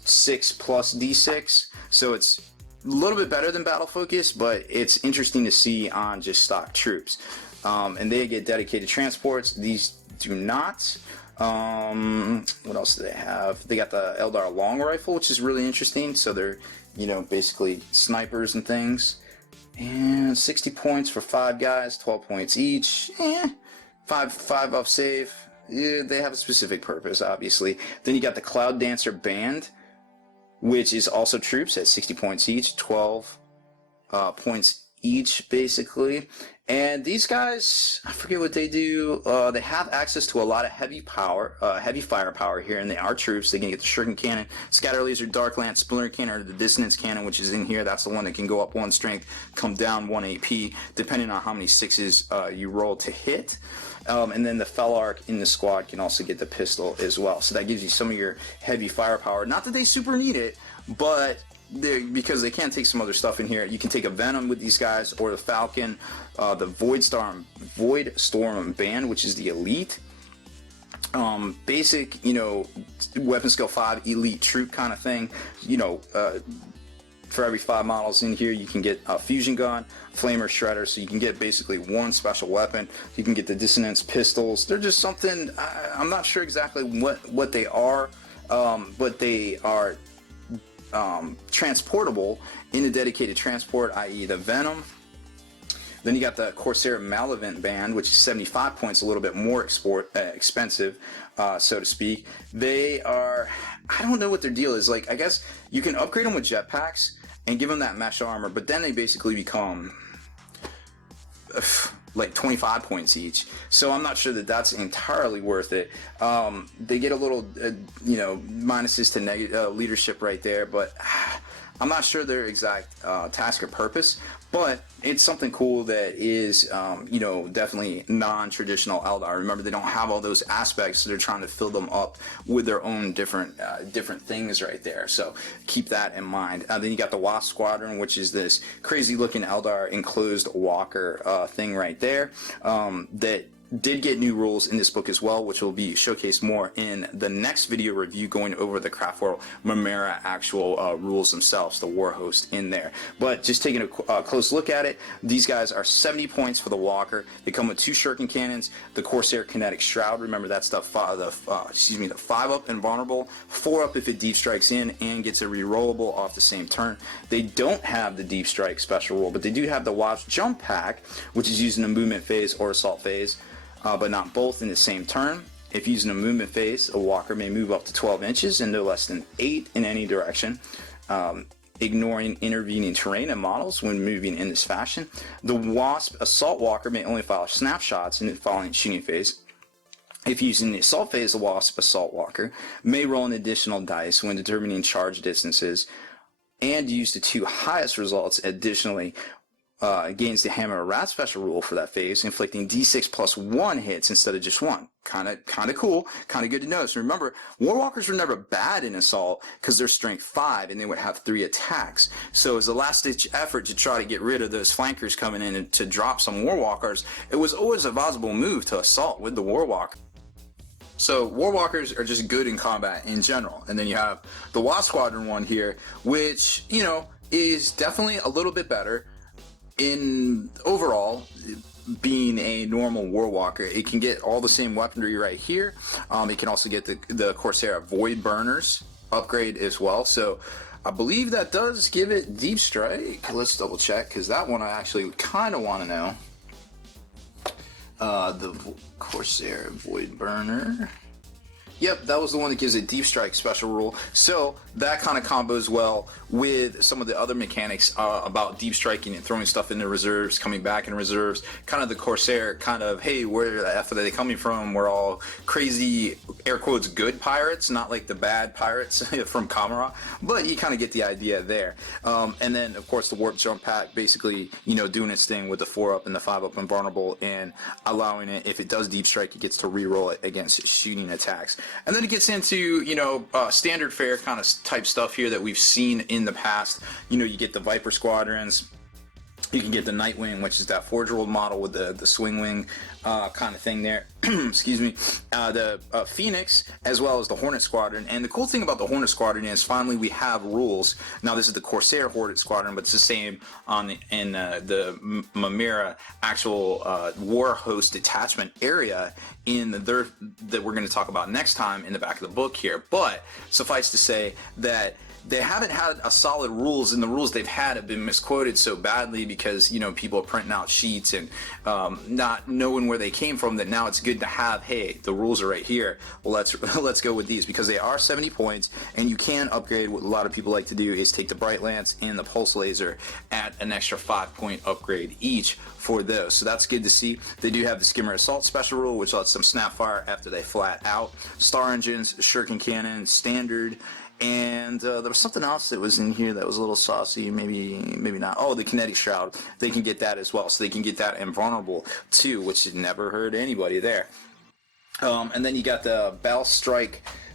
6 plus d6, so it's a little bit better than battle focus, but it's interesting to see on just stock troops. And they get dedicated transports. These do not. What else do they have? They got the Eldar long rifle, which is really interesting. So they're, basically snipers and things. And 60 points for 5 guys, 12 points each. 5 off save. Yeah, they have a specific purpose, obviously. Then you got the Cloud Dancer band, which is also troops at 60 points each, 12 points each, basically. And these guys, I forget what they do. They have access to a lot of heavy firepower here, and they are troops. They can get the Shuriken Cannon, Scatter Laser, Dark Lance, Splinter Cannon, or the Dissonance Cannon, which is in here. That's the one that can go up 1 strength, come down 1 AP, depending on how many 6s you roll to hit. And then the Felarch in the squad can also get the pistol as well. So that gives you some of your heavy firepower. Not that they super need it, but because they can't take some other stuff in here. You can take a Venom with these guys, or the Falcon, the Void Storm band, which is the elite. Basic, weapon skill 5 elite troop kind of thing. For every 5 models in here, you can get a fusion gun, flamer, shredder, so you can get basically 1 special weapon. You can get the dissonance pistols. They're just something, I'm not sure exactly what they are, but they are transportable in a dedicated transport, i.e. the Venom. Then you got the Corsair Malevolent band, which is 75 points, a little bit more expensive, so to speak. They are, I don't know what their deal is. Like, I guess you can upgrade them with jetpacks and give them that mesh armor, but then they basically become like 25 points each. So I'm not sure that that's entirely worth it. They get a little, minuses to negative leadership right there, but I'm not sure their exact task or purpose. But it's something cool that is, definitely non-traditional Eldar. Remember, they don't have all those aspects, so they're trying to fill them up with their own different things right there. So keep that in mind. Then you got the Wasp Squadron, which is this crazy-looking Eldar enclosed walker thing right there that did get new rules in this book as well, which will be showcased more in the next video review, going over the Craft World Mymeara actual rules themselves, the war host in there. But just taking a close look at it, these guys are 70 points for the Walker. They come with 2 Shuriken Cannons, the Corsair Kinetic Shroud. Remember, that's the 5 up invulnerable, 4 up if it deep strikes in and gets a rerollable off the same turn. They don't have the deep strike special rule, but they do have the Wasp Jump Pack, which is used in a movement phase or assault phase. But not both in the same turn. If using a movement phase, a walker may move up to 12 inches and no less than 8 in any direction, ignoring intervening terrain and models when moving in this fashion. The Wasp Assault Walker may only fire snapshots in the following shooting phase. If using the assault phase, the Wasp Assault Walker may roll an additional dice when determining charge distances and use the 2 highest results. Additionally, gains the Hammer of Wrath special rule for that phase, inflicting d6 plus 1 hits instead of just 1. Kind of cool, kind of good to know. So remember, Warwalkers were never bad in Assault because they're strength 5 and they would have 3 attacks. So as a last-ditch effort to try to get rid of those flankers coming in and to drop some Warwalkers, it was always a viable move to assault with the Warwalker. So Warwalkers are just good in combat in general. And then you have the Wasp Squadron one here, which, is definitely a little bit better. In overall, being a normal Warwalker, it can get all the same weaponry right here. It can also get the Corsair Void Burners upgrade as well. So I believe that does give it deep strike. Let's double check, because that one I actually kind of want to know. The Corsair Void Burner. Yep, that was the one that gives a deep strike special rule. So that kind of combos well with some of the other mechanics about deep striking and throwing stuff into reserves, coming back in reserves. Kind of the Corsair kind of, hey, where the F are they coming from? We're all crazy, air quotes, good pirates, not like the bad pirates from Kamara. But you kind of get the idea there. And then, of course, the Warp Jump Pack basically, doing its thing with the 4-up and the 5-up invulnerable and allowing it, if it does deep strike, it gets to reroll it against shooting attacks. And then it gets into, standard fare kind of type stuff here that we've seen in the past. You get the Viper Squadrons. You can get the Nightwing, which is that Forge-rolled model with the swing wing kind of thing there. Excuse me. The Phoenix, as well as the Hornet Squadron. And the cool thing about the Hornet Squadron is finally we have rules. Now this is the Corsair Hornet Squadron, but it's the same in the Mymeara actual war host detachment area that we're going to talk about next time in the back of the book here. But suffice to say that they haven't had a solid rules, and the rules they've had have been misquoted so badly because people are printing out sheets and not knowing where they came from. That now it's good to have, hey, the rules are right here. Well, let's go with these because they are 70 points, and you can upgrade. What a lot of people like to do is take the Bright Lance and the Pulse Laser at an extra 5-point upgrade each for those. So that's good to see. They do have the Skimmer Assault special rule, which lets them snap fire after they flat out. Star Engines, Shuriken Cannon, Standard. And there was something else that was in here that was a little saucy, maybe not. Oh, the Kinetic Shroud. They can get that as well. So they can get that invulnerable too, which never hurt anybody there. And then you got the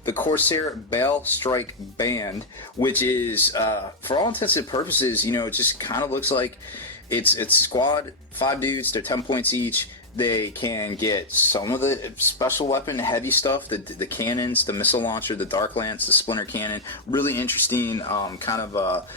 the Corsair Bell Strike Band, which is, for all intents and purposes, it just kind of looks like it's squad, 5 dudes, they're 10 points each. They can get some of the special weapon heavy stuff, the cannons, the missile launcher, the Dark Lance, the Splinter Cannon. Really interesting, kind of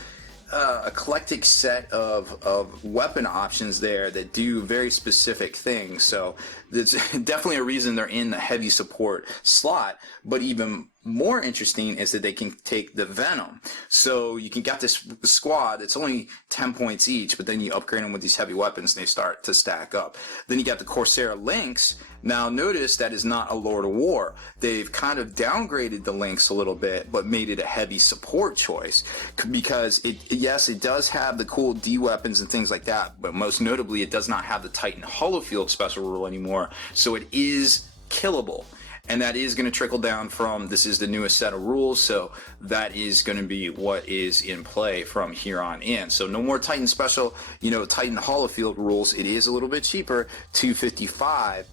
eclectic set of weapon options there that do very specific things. So there's definitely a reason they're in the heavy support slot. But even more interesting is that they can take the Venom. So you can get this squad. It's only 10 points each, but then you upgrade them with these heavy weapons and they start to stack up. Then you got the Corsair Lynx. Now notice that is not a Lord of War. They've kind of downgraded the Lynx a little bit, but made it a heavy support choice because it does have the cool D weapons and things like that, but most notably it does not have the Titan Holofield special rule anymore. So it is killable. And that is going to trickle down from, this is the newest set of rules, so that is going to be what is in play from here on in. So no more Titan special, Titan Holofield rules. It is a little bit cheaper, $255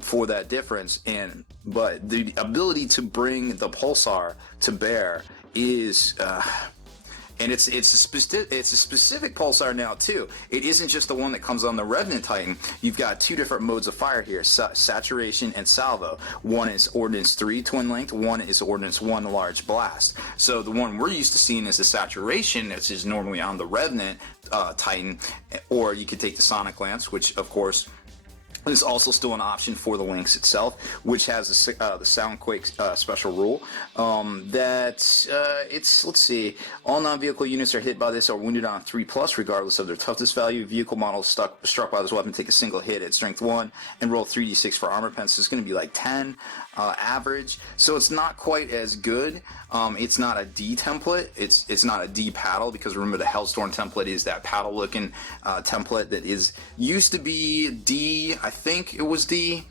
for that difference. But the ability to bring the Pulsar to bear is... and it's a specific pulsar now too. It isn't just the one that comes on the Revenant Titan. You've got 2 different modes of fire here: saturation and salvo. One is Ordnance 3 twin length. One is Ordnance 1 large blast. So the one we're used to seeing is the saturation, which is normally on the Revenant Titan, or you could take the Sonic Lance, which of course is also still an option for the Lynx itself, which has the Soundquake special rule. Let's see, all non-vehicle units are hit by this are wounded on 3+, regardless of their toughness value. Vehicle models struck by this weapon take a single hit at strength 1 and roll 3d6 for armor pen. So it's going to be like 10 average. So it's not quite as good. It's not a D template. It's not a D paddle, because remember the Hellstorm template is that paddle looking template that used to be D. I think it was D.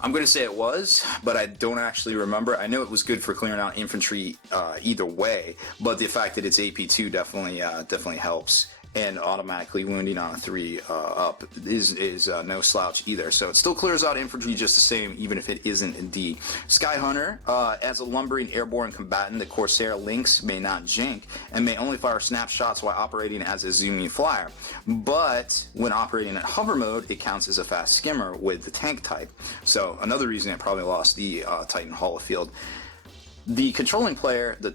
I'm going to say it was, but I don't actually remember. I know it was good for clearing out infantry either way, but the fact that it's AP2 definitely helps. And automatically wounding on a 3 up is no slouch either. So it still clears out infantry just the same, even if it isn't in D. Sky Hunter, as a lumbering airborne combatant, the Corsair Lynx may not jank and may only fire snapshots while operating as a zooming flyer. But when operating in hover mode, it counts as a fast skimmer with the tank type. So another reason it probably lost the Titan Holofield. The controlling player, the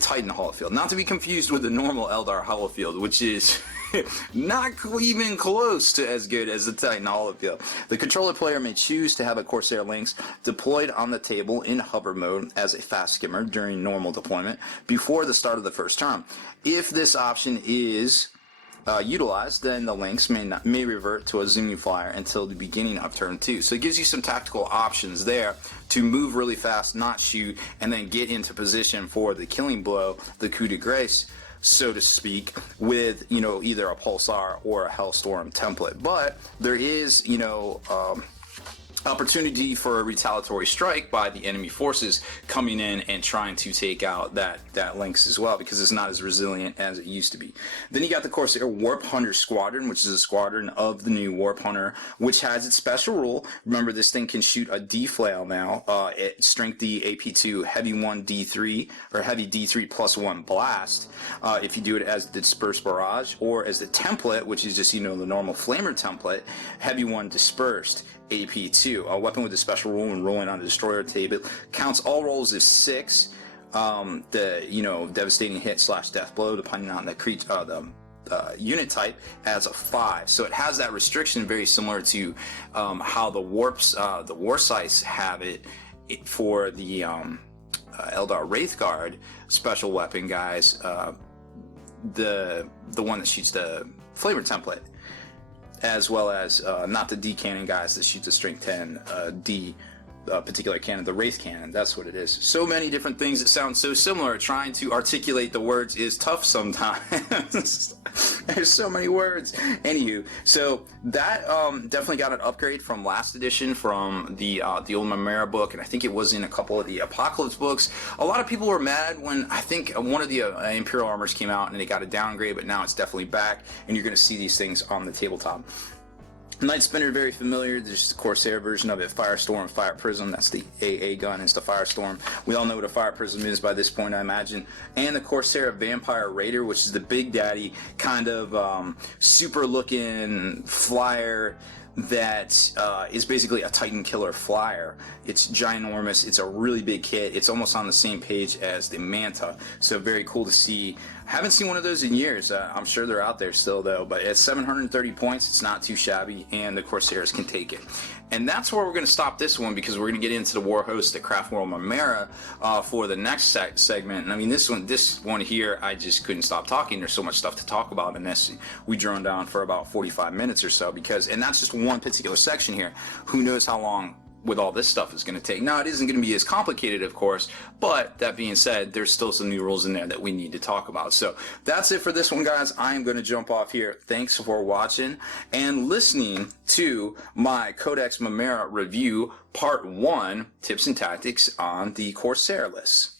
Titan Holofield, not to be confused with the normal Eldar Holofield, which is not even close to as good as the Titan Holofield. The controller player may choose to have a Corsair Lynx deployed on the table in hover mode as a fast skimmer during normal deployment before the start of the first turn. If this option is utilized, then the links may revert to a zooming flyer until the beginning of turn 2. So it gives you some tactical options there to move really fast, not shoot, and then get into position for the killing blow, the coup de grace, so to speak, with, you know, either a pulsar or a hellstorm template. But there is, you know, opportunity for a retaliatory strike by the enemy forces coming in and trying to take out that Lynx as well, because it's not as resilient as it used to be. Then you got the Corsair Warp Hunter Squadron, which is a squadron of the new Warp Hunter, which has its special rule. Remember, this thing can shoot a D-flail now, strength D, AP2, heavy 1 D3, or heavy D3 plus 1 blast, if you do it as the dispersed barrage, or as the template, which is just, you know, the normal flamer template, heavy 1 dispersed, AP2, a weapon with a special rule when rolling on the destroyer table. Counts all rolls as 6. The, you know, devastating hit / death blow, depending on the unit type, adds a 5. So it has that restriction, very similar to how the war sites have it for the Eldar Wraith Guard special weapon guys. The one that shoots the flavor template, as well as not the D cannon guys that shoot the strength 10 D particular cannon, the Wraith cannon. That's what it is. So many different things that sound so similar. Trying to articulate the words is tough sometimes. There's so many words. Anywho, so that definitely got an upgrade from last edition, from the old Mymeara book, and I think it was in a couple of the Apocalypse books. A lot of people were mad when I think one of the Imperial armors came out and it got a downgrade, but now it's definitely back, and you're going to see these things on the tabletop. Night Spinner, very familiar. There's the Corsair version of it, Firestorm, Fire Prism. That's the AA gun, it's the Firestorm. We all know what a Fire Prism is by this point, I imagine. And the Corsair Vampire Raider, which is the big daddy kind of super looking flyer that is basically a Titan killer flyer. It's ginormous. It's a really big kit. It's almost on the same page as the Manta. So very cool to see. Haven't seen one of those in years. I'm sure they're out there still though, but at 730 points, it's not too shabby, and the Corsairs can take it. And that's where we're going to stop this one, because we're going to get into the war host at Craft World Mymeara for the next segment. And I mean, this one here, I just couldn't stop talking. There's so much stuff to talk about in this. We droned down for about 45 minutes or so, and that's just one particular section here. Who knows how long with all this stuff is going to take. Now, it isn't going to be as complicated, of course, but that being said, there's still some new rules in there that we need to talk about. So that's it for this one, guys. I am going to jump off here. Thanks for watching and listening to my Codex Mymeara review, part 1, tips and tactics on the Corsair list.